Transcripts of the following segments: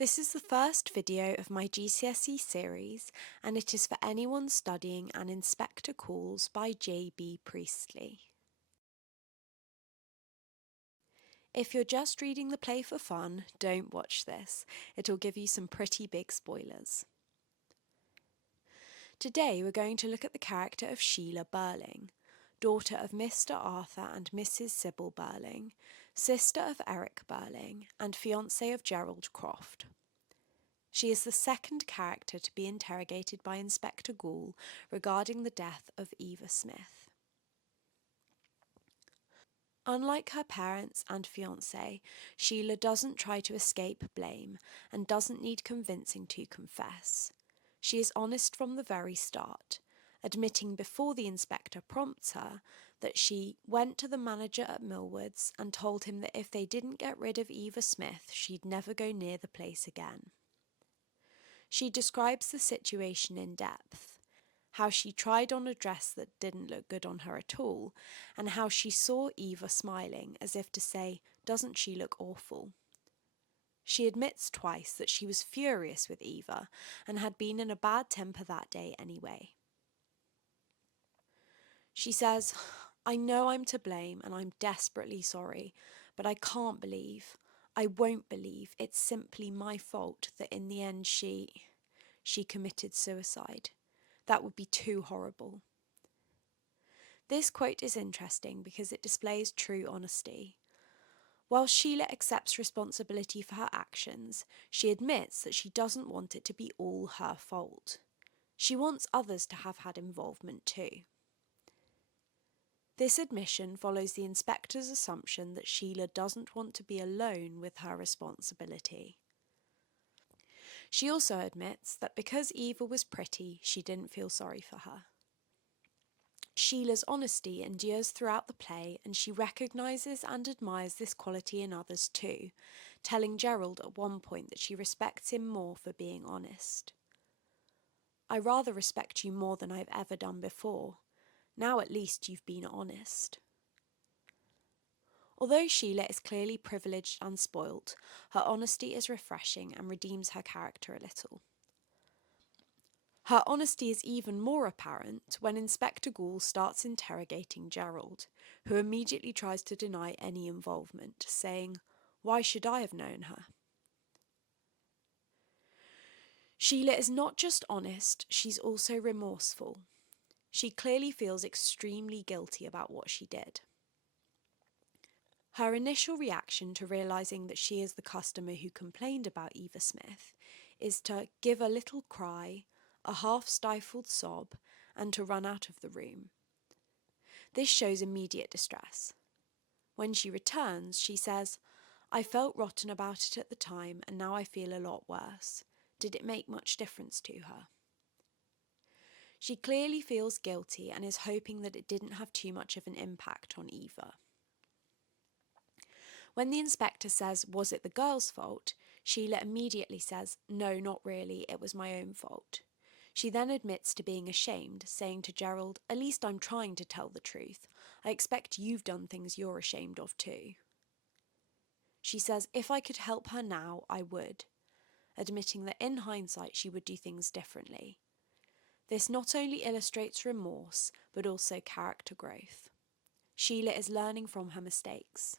This is the first video of my GCSE series, and it is for anyone studying An Inspector Calls by J.B Priestley. If you're just reading the play for fun, don't watch this. It'll give you some pretty big spoilers. Today we're going to look at the character of Sheila Birling, daughter of Mr. Arthur and Mrs. Sybil Birling, sister of Eric Birling, and fiancée of Gerald Croft. She is the second character to be interrogated by Inspector Goole regarding the death of Eva Smith. Unlike her parents and fiancé, Sheila doesn't try to escape blame and doesn't need convincing to confess. She is honest from the very start, admitting before the inspector prompts her that she went to the manager at Millward's and told him that if they didn't get rid of Eva Smith, she'd never go near the place again. She describes the situation in depth, how she tried on a dress that didn't look good on her at all, and how she saw Eva smiling as if to say, "Doesn't she look awful?" She admits twice that she was furious with Eva and had been in a bad temper that day anyway. She says, "I know I'm to blame and I'm desperately sorry, but I won't believe it's simply my fault that in the end she committed suicide. That would be too horrible." This quote is interesting because it displays true honesty. While Sheila accepts responsibility for her actions, she admits that she doesn't want it to be all her fault. She wants others to have had involvement too. This admission follows the inspector's assumption that Sheila doesn't want to be alone with her responsibility. She also admits that because Eva was pretty, she didn't feel sorry for her. Sheila's honesty endures throughout the play, and she recognises and admires this quality in others too, telling Gerald at one point that she respects him more for being honest. "I rather respect you more than I've ever done before. Now at least you've been honest." Although Sheila is clearly privileged and spoilt, her honesty is refreshing and redeems her character a little. Her honesty is even more apparent when Inspector Goole starts interrogating Gerald, who immediately tries to deny any involvement, saying, "Why should I have known her?" Sheila is not just honest, she's also remorseful. She clearly feels extremely guilty about what she did. Her initial reaction to realising that she is the customer who complained about Eva Smith is to give a little cry, a half-stifled sob, and to run out of the room. This shows immediate distress. When she returns, she says, "I felt rotten about it at the time and now I feel a lot worse. Did it make much difference to her?" She clearly feels guilty and is hoping that it didn't have too much of an impact on Eva. When the inspector says, "Was it the girl's fault?" Sheila immediately says, "No, not really, it was my own fault." She then admits to being ashamed, saying to Gerald, "At least I'm trying to tell the truth. I expect you've done things you're ashamed of too." She says, "If I could help her now, I would," admitting that in hindsight she would do things differently. This not only illustrates remorse, but also character growth. Sheila is learning from her mistakes.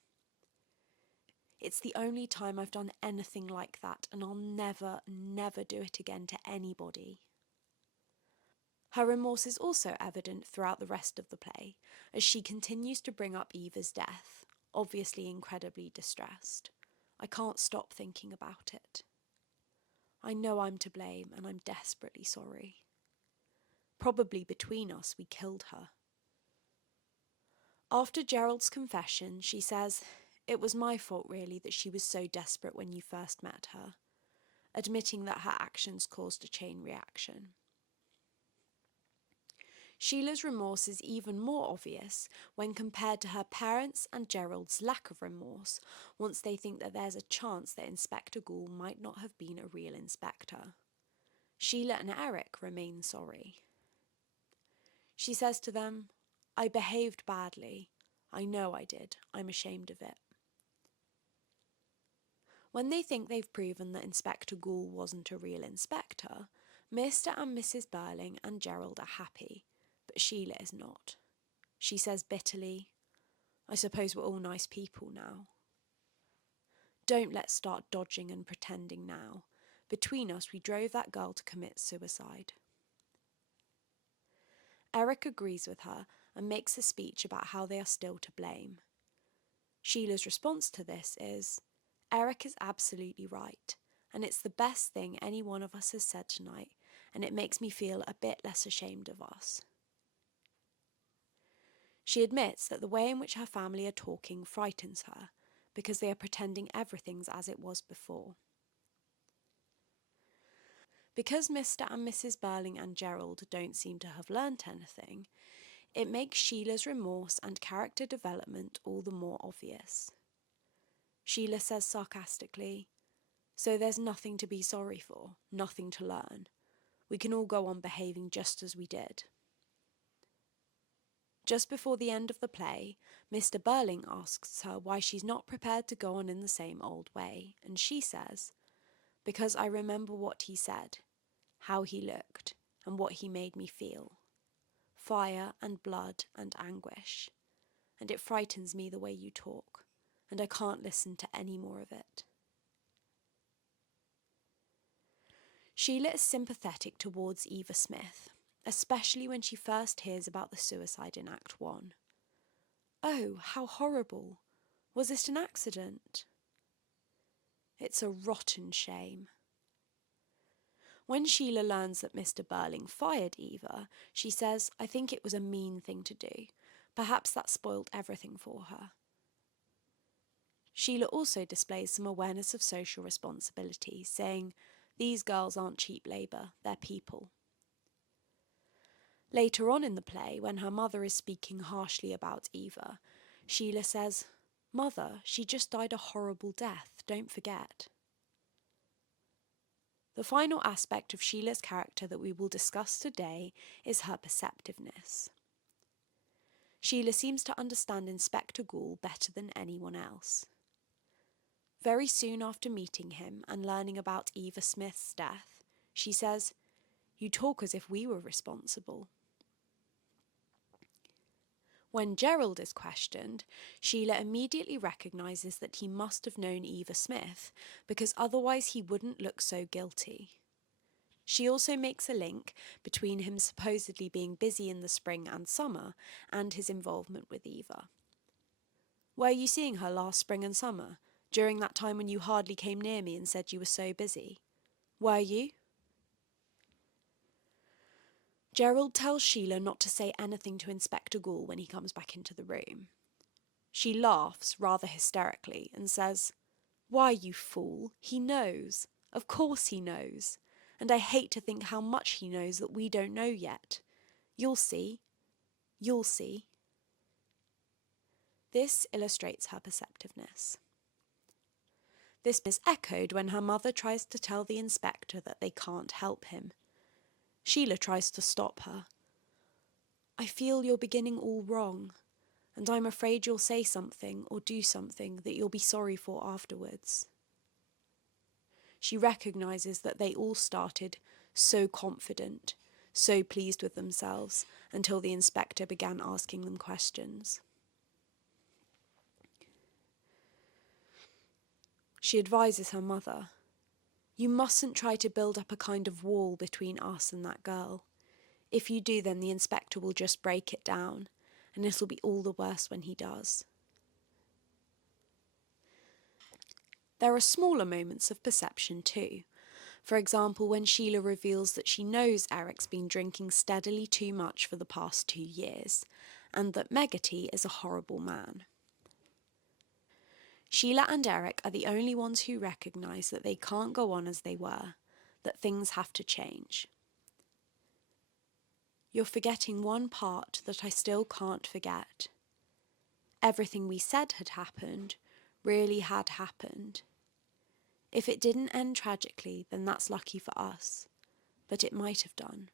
"It's the only time I've done anything like that, and I'll never, never do it again to anybody." Her remorse is also evident throughout the rest of the play, as she continues to bring up Eva's death, obviously incredibly distressed. "I can't stop thinking about it. I know I'm to blame, and I'm desperately sorry. Probably between us we killed her." After Gerald's confession, she says, "It was my fault really that she was so desperate when you first met her," admitting that her actions caused a chain reaction. Sheila's remorse is even more obvious when compared to her parents' and Gerald's lack of remorse once they think that there's a chance that Inspector Goole might not have been a real inspector. Sheila and Eric remain sorry. She says to them, "I behaved badly. I know I did. I'm ashamed of it." When they think they've proven that Inspector Goole wasn't a real inspector, Mr. and Mrs. Birling and Gerald are happy, but Sheila is not. She says bitterly, "I suppose we're all nice people now." "Don't let's start dodging and pretending now. Between us, we drove that girl to commit suicide." Eric agrees with her and makes a speech about how they are still to blame. Sheila's response to this is, "Eric is absolutely right, and it's the best thing any one of us has said tonight, and it makes me feel a bit less ashamed of us." She admits that the way in which her family are talking frightens her, because they are pretending everything's as it was before. Because Mr. and Mrs. Birling and Gerald don't seem to have learnt anything, it makes Sheila's remorse and character development all the more obvious. Sheila says sarcastically, "So there's nothing to be sorry for, nothing to learn. We can all go on behaving just as we did." Just before the end of the play, Mr. Birling asks her why she's not prepared to go on in the same old way, and she says, "Because I remember what he said, how he looked, and what he made me feel. Fire and blood and anguish. And it frightens me the way you talk, and I can't listen to any more of it." Sheila is sympathetic towards Eva Smith, especially when she first hears about the suicide in Act 1. "Oh, how horrible! Was it an accident?" "It's a rotten shame." When Sheila learns that Mr. Birling fired Eva, she says, "I think it was a mean thing to do. Perhaps that spoilt everything for her." Sheila also displays some awareness of social responsibility, saying, "These girls aren't cheap labour, they're people." Later on in the play, when her mother is speaking harshly about Eva, Sheila says, "Mother, she just died a horrible death, don't forget." The final aspect of Sheila's character that we will discuss today is her perceptiveness. Sheila seems to understand Inspector Goole better than anyone else. Very soon after meeting him and learning about Eva Smith's death, she says, "You talk as if we were responsible." When Gerald is questioned, Sheila immediately recognises that he must have known Eva Smith, because otherwise he wouldn't look so guilty. She also makes a link between him supposedly being busy in the spring and summer and his involvement with Eva. "Were you seeing her last spring and summer, during that time when you hardly came near me and said you were so busy? Were you?" Gerald tells Sheila not to say anything to Inspector Goole when he comes back into the room. She laughs rather hysterically and says, "Why, you fool, he knows. Of course he knows. And I hate to think how much he knows that we don't know yet. You'll see. You'll see." This illustrates her perceptiveness. This is echoed when her mother tries to tell the inspector that they can't help him. Sheila tries to stop her. "I feel you're beginning all wrong, and I'm afraid you'll say something or do something that you'll be sorry for afterwards." She recognises that they all started so confident, so pleased with themselves, until the inspector began asking them questions. She advises her mother, "You mustn't try to build up a kind of wall between us and that girl. If you do, then the inspector will just break it down, and it'll be all the worse when he does." There are smaller moments of perception too. For example, when Sheila reveals that she knows Eric's been drinking steadily too much for the past 2 years, and that Megati is a horrible man. Sheila and Eric are the only ones who recognise that they can't go on as they were, that things have to change. "You're forgetting one part that I still can't forget. Everything we said had happened, really had happened. If it didn't end tragically, then that's lucky for us, but it might have done."